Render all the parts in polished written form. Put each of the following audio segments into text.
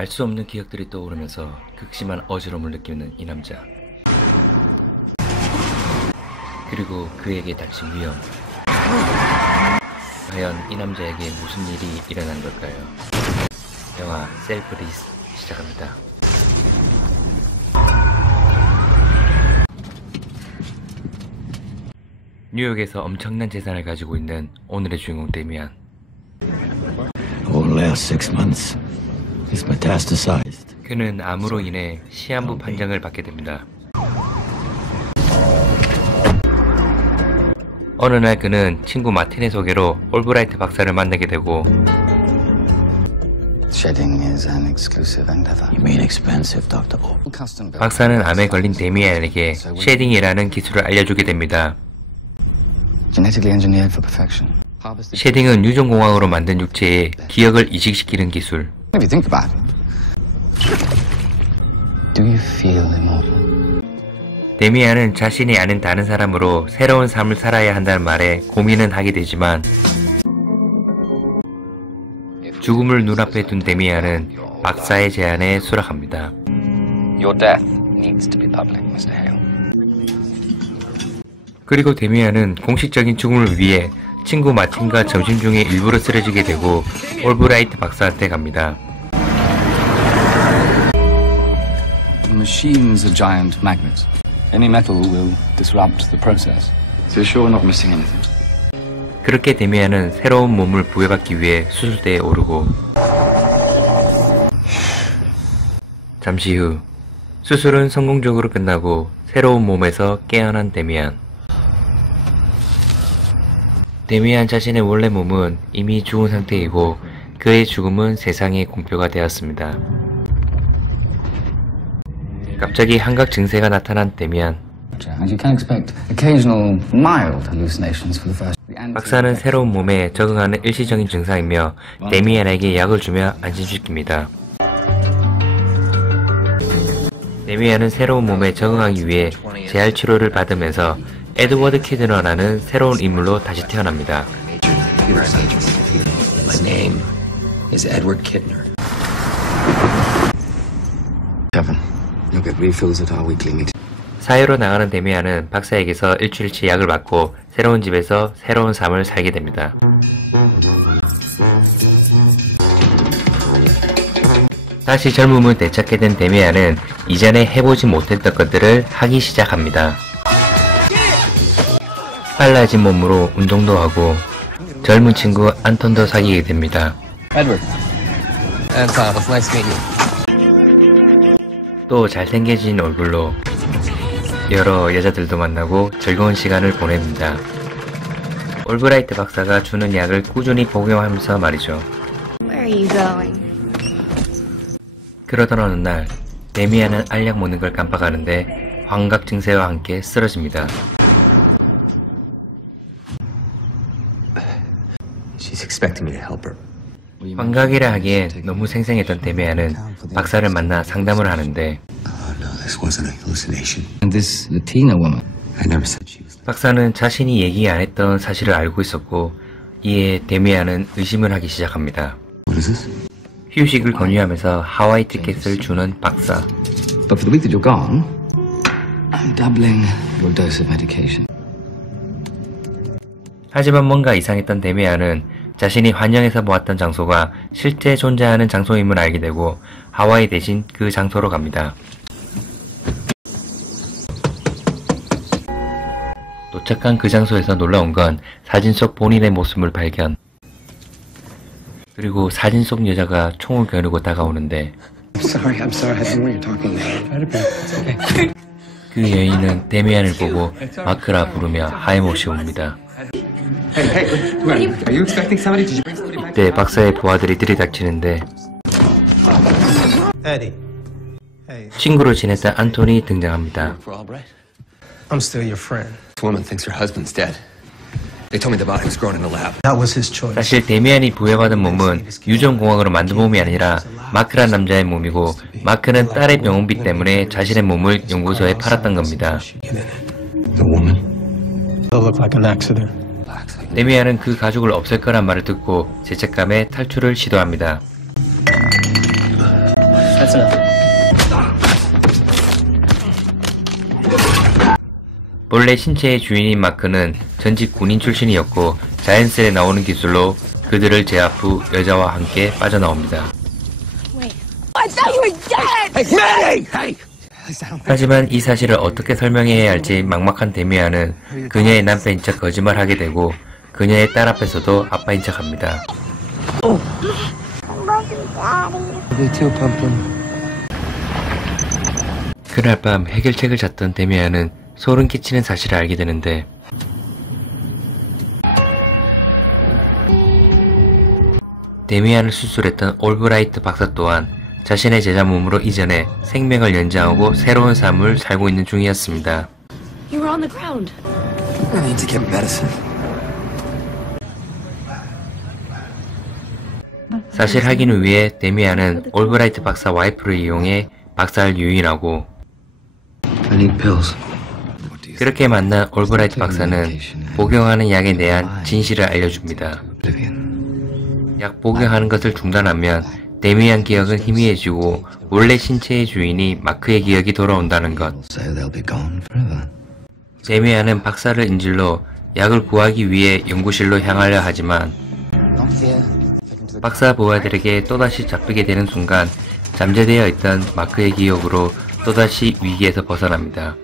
알 수 없는 기억들이 떠오르면서 극심한 어지러움을 느끼는 이 남자. 그리고 그에게 닥친 위험. 과연 이 남자에게 무슨 일이 일어난 걸까요? 영화 셀프리스 시작합니다. 뉴욕에서 엄청난 재산을 가지고 있는 오늘의 주인공 데미안. 그는 암으로 인해 시한부 판정을 받게 됩니다. 어느 날 그는 친구 마틴의 소개로 올브라이트 박사를 만나게 되고 박사는 암에 걸린 데미안에게 쉐딩이라는 기술을 알려주게 됩니다. 쉐딩은 유전공학으로 만든 육체에 기억을 이식시키는 기술. 데미안은 자신이 아는 다른 사람으로 새로운 삶을 살아야 한다는 말에 고민은 하게 되지만 죽음을 눈앞에 둔 데미안은 박사의 제안에 수락합니다. 그리고 데미안은 공식적인 죽음을 위해 친구 마틴과 점심 중에 일부러 쓰러지게 되고 올브라이트 박사한테 갑니다. Machines are giant magnets. Any metal will disrupt the process. So you're sure we're not missing anything? 그렇게 데미안은 새로운 몸을 부여받기 위해 수술대에 오르고 잠시 후 수술은 성공적으로 끝나고 새로운 몸에서 깨어난 데미안. 데미안 자신의 원래 몸은 이미 죽은 상태이고 그의 죽음은 세상에 공표가 되었습니다. 갑자기 환각 증세가 나타난 데미안. 박사는 새로운 몸에 적응하는 일시적인 증상이며 데미안에게 약을 주며 안심시킵니다. 데미안은 새로운 몸에 적응하기 위해 재활 치료를 받으면서 에드워드 키드너라는 새로운 인물로 다시 태어납니다. My name is Edward Kidner. Kevin, you'll get refills at our weekly meeting. 사회로 나가는 데미안은 박사에게서 일주일치 약을 받고 새로운 집에서 새로운 삶을 살게 됩니다. 다시 젊음을 되찾게 된 데미안은 이전에 해보지 못했던 것들을 하기 시작합니다. 빨라진 몸으로 운동도 하고 젊은 친구 안톤도 사귀게 됩니다. Edward. Anton, it's nice to meet you. 또 잘생겨진 얼굴로 여러 여자들도 만나고 즐거운 시간을 보냅니다. 올브라이트 박사가 주는 약을 꾸준히 복용하면서 말이죠. Where are you going? 그러던 어느 날 데미안은 알약 먹는 걸 깜빡하는데 환각 증세와 함께 쓰러집니다. She's expecting me to help her. 환각이라 하기엔 너무 생생했던 데미안은 박사를 만나 상담을 하는데 No, this wasn't a hallucination. And this Latina woman. I never said she was. 박사는 자신이 얘기 안 했던 사실을 알고 있었고 이에 데미안은 의심을 하기 시작합니다. What is this? 휴식을 권유하면서 하와이 티켓을 주는 박사. But for the week that you're gone, I'm doubling your dose of medication. 하지만 뭔가 이상했던 데미안은 자신이 환영에서 보았던 장소가 실제 존재하는 장소임을 알게 되고 하와이 대신 그 장소로 갑니다. 도착한 그 장소에서 놀라운 건 사진 속 본인의 모습을 발견. 그리고 사진 속 여자가 총을 겨누고 다가오는데 I'm sorry. I don't know what you're talking about. 그 여인은 데미안을 보고 마크라 부르며 하이못이 옵니다. Hey, are you expecting somebody? Did you bring somebody? 이때 박사의 부하들이 들이닥치는데 Eddie. Hey, 친구로 지냈던 안톤이 등장합니다. For Albright? I'm still your friend. This woman thinks her husband's dead. They told me the body was grown in the lab. That was his choice. 사실 데미안이 부여받은 몸은 유전공학으로 만든 몸이 아니라 마크란 남자의 몸이고 마크는 딸의 병원비 때문에 자신의 몸을 연구소에 팔았던 겁니다. The woman? It'll look like an accident. 데미안은 그 가족을 없앨 거란 말을 듣고 죄책감에 탈출을 시도합니다. That's enough. 본래 신체의 주인인 마크는 전직 군인 출신이었고 자연스레 나오는 기술로 그들을 제압 후 여자와 함께 빠져나옵니다. I thought you were dead! 하지만 이 사실을 어떻게 설명해야 할지 막막한 데미안은 그녀의 남편인 척 거짓말하게 되고 그녀의 딸 앞에서도 아빠인 척합니다. Me too, Pumpkin. 그날 밤 해결책을 찾던 데미안은 소름 끼치는 사실을 알게 되는데 데미안을 수술했던 올브라이트 박사 또한 자신의 제자 몸으로 이전해 생명을 연장하고 새로운 삶을 살고 있는 중이었습니다. You were on the ground. I need to get medicine. 사실 확인을 위해 데미안은 올브라이트 박사 와이프를 이용해 박사를 유인하고 I need pills. 그렇게 만난 올브라이트 박사는 복용하는 약에 대한 진실을 알려줍니다. 약 복용하는 것을 중단하면 데미안 기억은 희미해지고 원래 신체의 주인이 마크의 기억이 돌아온다는 것. So they'll be gone forever. 데미안은 박사를 인질로 약을 구하기 위해 연구실로 향하려 하지만 박사 부하들에게 또다시 잡히게 되는 순간 잠재되어 있던 마크의 기억으로 또다시 위기에서 벗어납니다.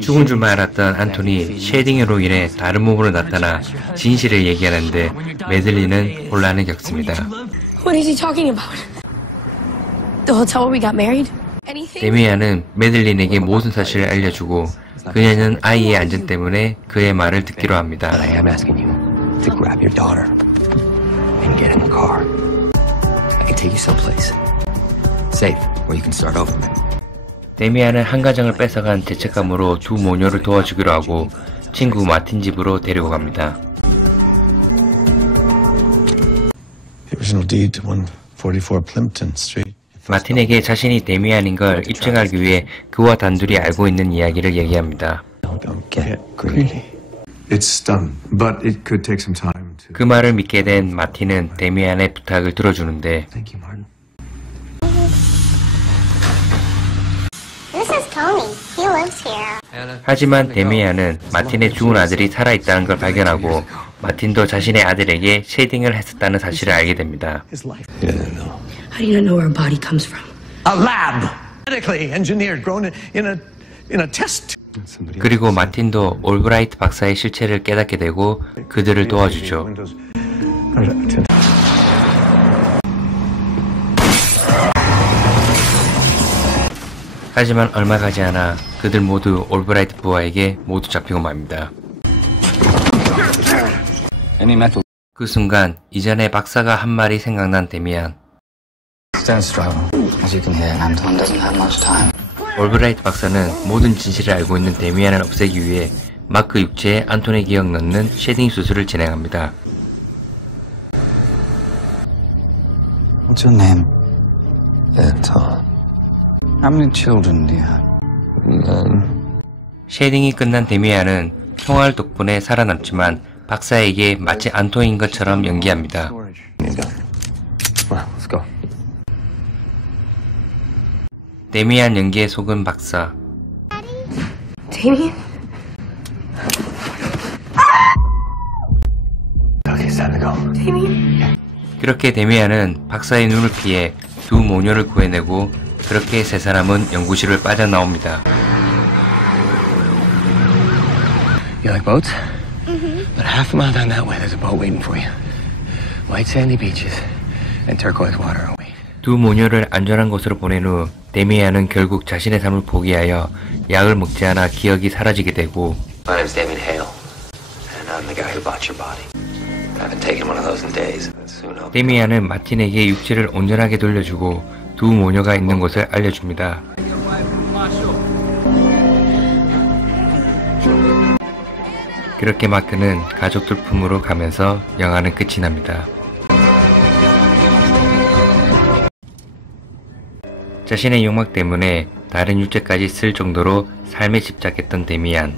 죽은 줄만 알았던 안토니 쉐딩으로 인해 다른 몸으로 나타나 진실을 얘기하는데 메들린은 혼란을 겪습니다. What is he talking about? The hotel where we got married? Anything? 데미안은 메들린에게 모든 사실을 알려주고 그녀는 아이의 안전 때문에 그의 말을 듣기로 합니다. But I am asking you to grab your daughter and get in the car. I can take you someplace safe where you can start over. 데미안은 한 가정을 뺏어간 죄책감으로 두 모녀를 도와주기로 하고 친구 마틴 집으로 데리고 갑니다. The original deed to 144 Plimpton Street. 마틴에게 자신이 데미안인 걸 입증하기 위해 그와 단둘이 알고 있는 이야기를 얘기합니다. Don't get greedy. It's done, but it could take some time to. 그 말을 믿게 된 마틴은 데미안의 부탁을 들어주는데 Thank you, Martin. This is Tony. He lives here. 하지만 데미안은 마틴의 죽은 아들이 살아있다는 걸 발견하고 마틴도 자신의 아들에게 쉐딩을 했었다는 사실을 알게 됩니다. His life. How do you not know where a body comes from? A lab, medically engineered, grown in a test. 그리고 마틴도 올브라이트 박사의 실체를 깨닫게 되고 그들을 도와주죠. 하지만 얼마 가지 않아 그들 모두 올브라이트 부하에게 모두 잡히고 맙니다. Any metal. 그 순간 이전에 박사가 한 말이 생각난 데미안. Stand strong. As you can hear, Anton doesn't have much time. 올브라이트 박사는 모든 진실을 알고 있는 데미안을 없애기 위해 마크 육체에 안톤의 기억 넣는 쉐딩 수술을 진행합니다. What's your name? Anton. How many children do you have? None. 쉐딩이 끝난 데미안은 총알 덕분에 살아남지만 박사에게 마치 안톤인 것처럼 연기합니다. Let's go. 데미안 연기에 속은 박사. Damien? Okay, it's time to go. Damien? 그렇게 데미안은 박사의 눈을 피해 두 모녀를 구해내고 그렇게 세 사람은 연구실을 빠져나옵니다. You like boats? But half a mile down that way, there's a boat waiting for you. White sandy beaches and turquoise water await. 두 모녀를 안전한 곳으로 보낸 후 데미안은 결국 자신의 삶을 포기하여 약을 먹지 않아 기억이 사라지게 되고 My name's Damien Hale, and I'm the guy who bought your body. I haven't taken one of those in days. Soon I'll. 데미안은 마틴에게 육체를 온전하게 돌려주고 두 모녀가 있는 곳을 알려줍니다. 그렇게 마크는 가족들 품으로 가면서 영화는 끝이 납니다. 자신의 욕망 때문에 다른 육체까지 쓸 정도로 삶에 집착했던 데미안.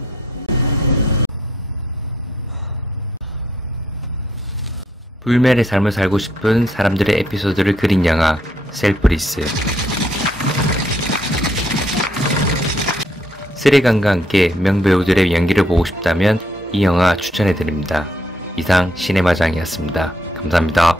불멸의 삶을 살고 싶은 사람들의 에피소드를 그린 영화 셀프리스. 쓰리강과 함께 명배우들의 연기를 보고 싶다면 이 영화 추천해드립니다. 이상 시네마장이었습니다. 감사합니다.